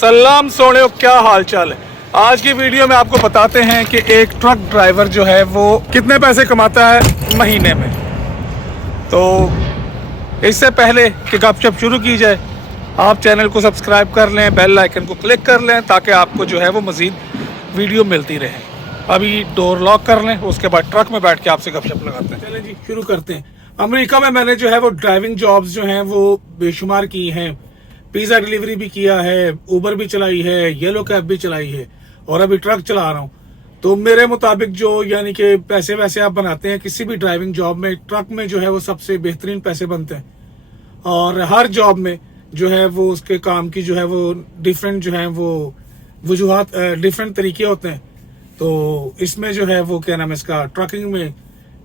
सलाम सोने, क्या हाल चाल है। आज की वीडियो में आपको बताते हैं कि एक ट्रक ड्राइवर जो है वो कितने पैसे कमाता है महीने में। तो इससे पहले कि गपशप शुरू की जाए, आप चैनल को सब्सक्राइब कर लें, बेल आइकन को क्लिक कर लें ताकि आपको जो है वो मज़ीद वीडियो मिलती रहे। अभी डोर लॉक कर लें, उसके बाद ट्रक में बैठ के आपसे गपशप लगाते हैं। चलें जी, शुरू करते हैं। अमेरिका में मैंने जो है वो ड्राइविंग जॉब्स जो हैं वो बेशुमार की हैं। पिज़्ज़ा डिलीवरी भी किया है, ऊबर भी चलाई है, येलो कैब भी चलाई है और अभी ट्रक चला रहा हूँ। तो मेरे मुताबिक जो यानी कि पैसे वैसे आप बनाते हैं किसी भी ड्राइविंग जॉब में, ट्रक में जो है वो सबसे बेहतरीन पैसे बनते हैं। और हर जॉब में जो है वो उसके काम की जो है वो डिफरेंट जो है वो वजूहात, डिफरेंट तरीके होते हैं। तो इसमें जो है वो क्या नाम है इसका, ट्रकिंग में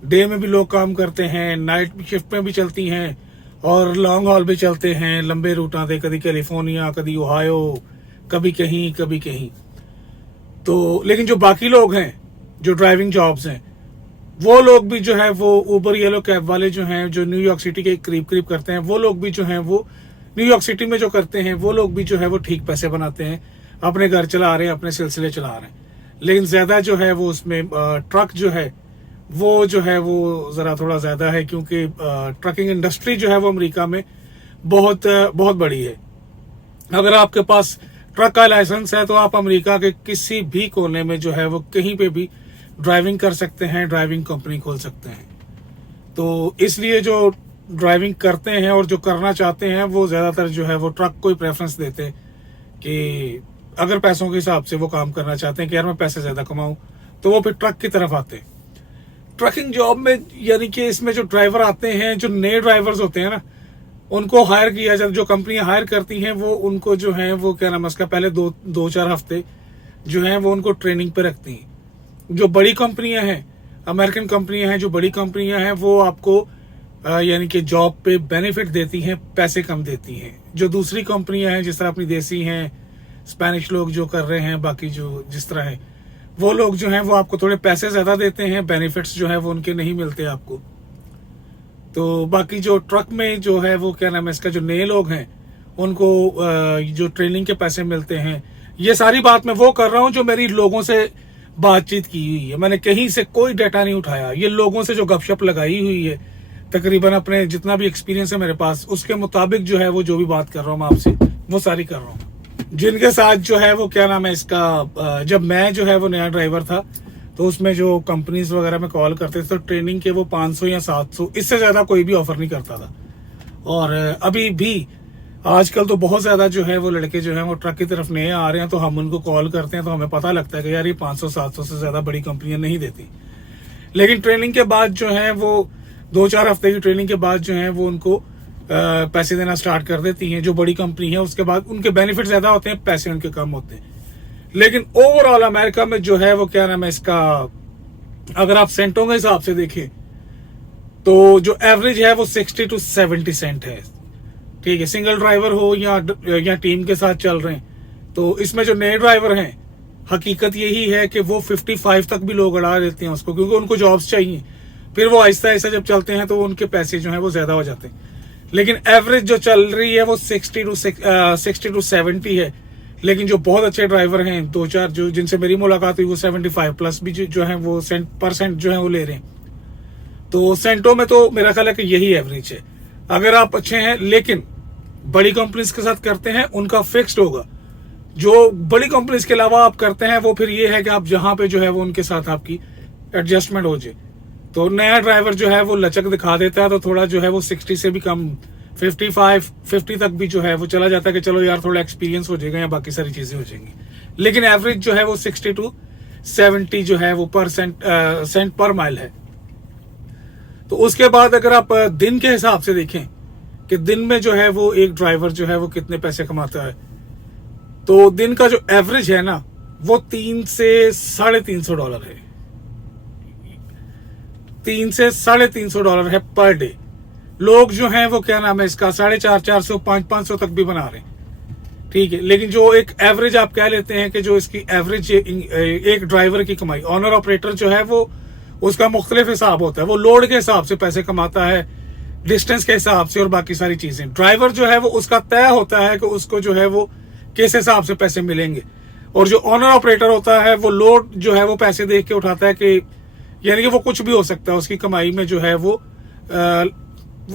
डे में भी लोग काम करते हैं, नाइट शिफ्ट में भी चलती हैं और लॉन्ग हॉल भी चलते हैं, लंबे रूटां दे, कभी कैलिफोर्निया, कभी ओहायो, कभी कहीं कभी कहीं। तो लेकिन जो बाकी लोग हैं जो ड्राइविंग जॉब्स हैं, वो लोग भी जो है वो ऊबर येलो कैब वाले जो हैं, जो न्यूयॉर्क सिटी के करीब करीब करते हैं, वो लोग भी जो हैं वो न्यूयॉर्क सिटी में जो करते हैं, वो लोग भी जो है वो ठीक पैसे बनाते हैं, अपने घर चला रहे हैं, अपने सिलसिले चला रहे हैं। लेकिन ज्यादा जो है वो उसमें ट्रक जो है वो जरा थोड़ा ज्यादा है, क्योंकि ट्रकिंग इंडस्ट्री जो है वो अमेरिका में बहुत बहुत बड़ी है। अगर आपके पास ट्रक का लाइसेंस है तो आप अमेरिका के किसी भी कोने में जो है वो कहीं पे भी ड्राइविंग कर सकते हैं, ड्राइविंग कंपनी खोल सकते हैं। तो इसलिए जो ड्राइविंग करते हैं और जो करना चाहते हैं वो ज्यादातर जो है वो ट्रक को ही प्रेफरेंस देते हैं कि अगर पैसों के हिसाब से वो काम करना चाहते हैं कि यार मैं पैसे ज्यादा कमाऊं, तो वो फिर ट्रक की तरफ आते हैं। ट्रकिंग जॉब में यानी कि इसमें जो ड्राइवर आते हैं, जो नए ड्राइवर्स होते हैं ना, उनको हायर किया जाता, जो कंपनियां हायर करती हैं वो उनको जो है वो क्या नाम है उसका, पहले दो चार हफ्ते जो है वो उनको ट्रेनिंग पे रखती हैं। जो बड़ी कंपनियां हैं, अमेरिकन कंपनियां हैं, जो बड़ी कंपनियां हैं वो आपको यानी कि जॉब पे बेनिफिट देती हैं, पैसे कम देती हैं। जो दूसरी कंपनियां हैं जिस तरह अपनी देसी हैं, स्पेनिश लोग जो कर रहे हैं, बाकी जो जिस तरह है, वो लोग जो हैं वो आपको थोड़े पैसे ज्यादा देते हैं, बेनिफिट्स जो है वो उनके नहीं मिलते आपको। तो बाकी जो ट्रक में जो है वो क्या नाम है इसका, जो नए लोग हैं उनको जो ट्रेनिंग के पैसे मिलते हैं। ये सारी बात मैं वो कर रहा हूँ जो मेरी लोगों से बातचीत की हुई है, मैंने कहीं से कोई डाटा नहीं उठाया। ये लोगों से जो गपशप लगाई हुई है, तकरीबन अपने जितना भी एक्सपीरियंस है मेरे पास, उसके मुताबिक जो है वो जो भी बात कर रहा हूँ मैं आपसे वो सारी कर रहा हूँ। जिनके साथ जो है वो क्या नाम है इसका, जब मैं जो है वो नया ड्राइवर था तो उसमें जो कंपनीज वगैरह में कॉल करते थे तो ट्रेनिंग के वो 500 या 700, इससे ज्यादा कोई भी ऑफर नहीं करता था। और अभी भी आजकल तो बहुत ज्यादा जो है वो लड़के जो है वो ट्रक की तरफ नए आ रहे हैं, तो हम उनको कॉल करते हैं तो हमें पता लगता है कि यार ये 500-700 से ज्यादा बड़ी कंपनियां नहीं देती। लेकिन ट्रेनिंग के बाद जो है वो 2-4 हफ्ते की ट्रेनिंग के बाद जो है वो उनको पैसे देना स्टार्ट कर देती हैं, जो बड़ी कंपनी है। उसके बाद उनके बेनिफिट ज्यादा होते हैं, पैसे उनके कम होते हैं। लेकिन ओवरऑल अमेरिका में जो है वो क्या नाम है इसका, अगर आप सेंटों के हिसाब से देखें तो जो एवरेज है वो 60 to 70 सेंट है। ठीक है, सिंगल ड्राइवर हो या टीम के साथ चल रहे हैं। तो इसमें जो नए ड्राइवर हैं, हकीकत यही है कि वो 55 तक भी लोग अड़ा देते हैं उसको, क्योंकि उनको जॉब्स चाहिए। फिर वो आहिस्ता आहिस्ता जब चलते हैं तो उनके पैसे जो है वो ज्यादा हो जाते हैं। लेकिन एवरेज जो चल रही है वो 60 to 70 है। लेकिन जो बहुत अच्छे ड्राइवर हैं, 2-4 जो जिनसे मेरी मुलाकात हुई, वो 75 प्लस भी जो है वो परसेंट जो है वो ले रहे हैं। तो सेंटो में तो मेरा ख्याल है कि यही एवरेज है अगर आप अच्छे हैं। लेकिन बड़ी कंपनीज के साथ करते हैं उनका फिक्स्ड होगा। जो बड़ी कंपनीज के अलावा आप करते हैं वो फिर ये है कि आप जहां पे जो है वो उनके साथ आपकी एडजस्टमेंट हो जाए। तो नया ड्राइवर जो है वो लचक दिखा देता है, तो थोड़ा जो है वो 60 से भी कम 55-50 तक भी जो है वो चला जाता है कि चलो यार थोड़ा एक्सपीरियंस हो जाएगा या बाकी सारी चीजें हो जाएंगी। लेकिन एवरेज जो है वो 60 to 70 जो है वो सेंट पर माइल है। तो उसके बाद अगर आप दिन के हिसाब से देखें कि दिन में जो है वो एक ड्राइवर जो है वो कितने पैसे कमाता है, तो दिन का जो एवरेज है ना वो $300 से $350 है। $300 से $350 है पर डे। लोग जो हैं वो क्या नाम है इसका 450, 500 तक भी बना रहे हैं। ठीक है, लेकिन जो एक एवरेज आप कह लेते हैं कि जो इसकी एवरेज एक ड्राइवर की कमाई, ऑनर ऑपरेटर जो है वो उसका मुख्तलिफ हिसाब होता है। वो लोड के हिसाब से पैसे कमाता है, डिस्टेंस के हिसाब से और बाकी सारी चीजें। ड्राइवर जो है वो उसका तय होता है कि उसको जो है वो किस हिसाब से पैसे मिलेंगे। और जो ऑनर ऑपरेटर होता है वो लोड जो है वो पैसे देख के उठाता है कि यानी कि वो कुछ भी हो सकता है, उसकी कमाई में जो है वो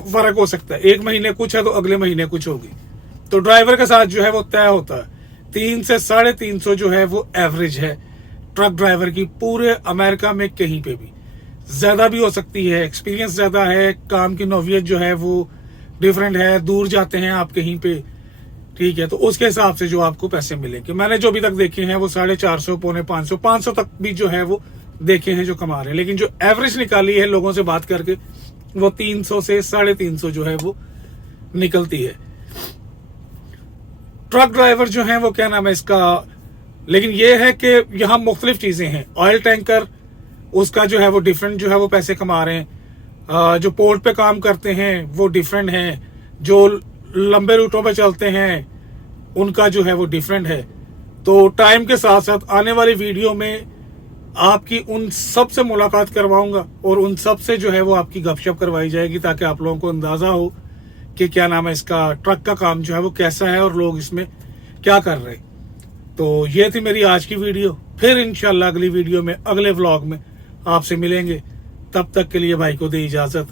फर्क हो सकता है। एक महीने कुछ है तो अगले महीने कुछ होगी। तो ड्राइवर के साथ जो है वो तय होता है 3 से 350 जो है वो एवरेज है ट्रक ड्राइवर की पूरे अमेरिका में। कहीं पे भी ज्यादा भी हो सकती है, एक्सपीरियंस ज्यादा है, काम की नौवियत जो है वो डिफरेंट है, दूर जाते हैं आप कहीं पे, ठीक है, तो उसके हिसाब से जो आपको पैसे मिलेंगे। मैंने जो अभी तक देखे हैं वो 450, 450, 500 तक भी जो है वो देखे हैं जो कमा रहे हैं। लेकिन जो एवरेज निकाली है लोगों से बात करके वो 300 से 350 जो है वो निकलती है। ट्रक ड्राइवर जो है वो क्या नाम है इसका, लेकिन ये है कि यहाँ मुख्तलिफ चीजें हैं। ऑयल टैंकर उसका जो है वो डिफरेंट जो है वो पैसे कमा रहे हैं। जो पोर्ट पे काम करते हैं वो डिफरेंट हैं। जो लंबे रूटों पे चलते हैं उनका जो है वो डिफरेंट है। तो टाइम के साथ साथ आने वाली वीडियो में आपकी उन सब से मुलाकात करवाऊंगा और उन सब से जो है वो आपकी गपशप करवाई जाएगी, ताकि आप लोगों को अंदाजा हो कि क्या नाम है इसका, ट्रक का काम जो है वो कैसा है और लोग इसमें क्या कर रहे हैं। तो ये थी मेरी आज की वीडियो। फिर इंशाल्लाह अगली वीडियो में, अगले व्लॉग में आपसे मिलेंगे। तब तक के लिए भाई को दे इजाजत।